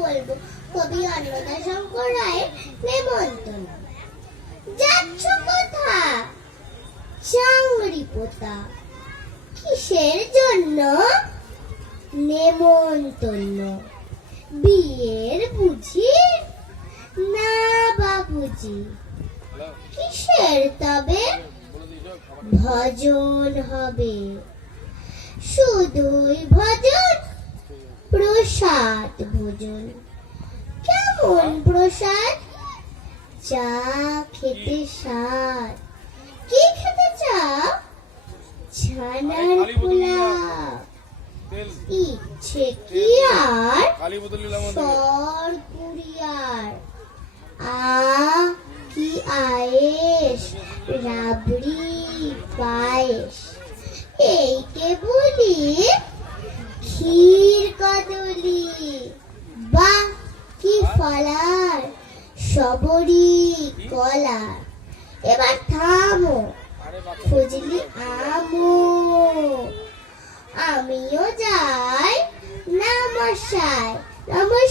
বলবো কবি অন্নদা শঙ্কর রায়ের নেমন্তন্ন। যাচ্ছ কোথা? চাংড়ি পোতা। কিসের জন্য? নেমন্তন্ন। বিয়ের বুঝি? না বাবুজি। কিসের তবে? ভজন হবে। শুধুই ভজন? প্রসাদ ভোজন। কেমন প্রসাদ? চা খেতে স্বাদ। কি খেতে চাও? ছানার পোলাও। ইচ্ছে কি আর? সর কুড়িয়ার। কি আয়েশ, রাবড়ি পায়েস। এই কেবলি ক্ষীর কদলি। বাহ কি ফলার, সবরি কলার। এবার থামো, ফজলি আমো। আমিও যাই না মশাই। নমস্কার।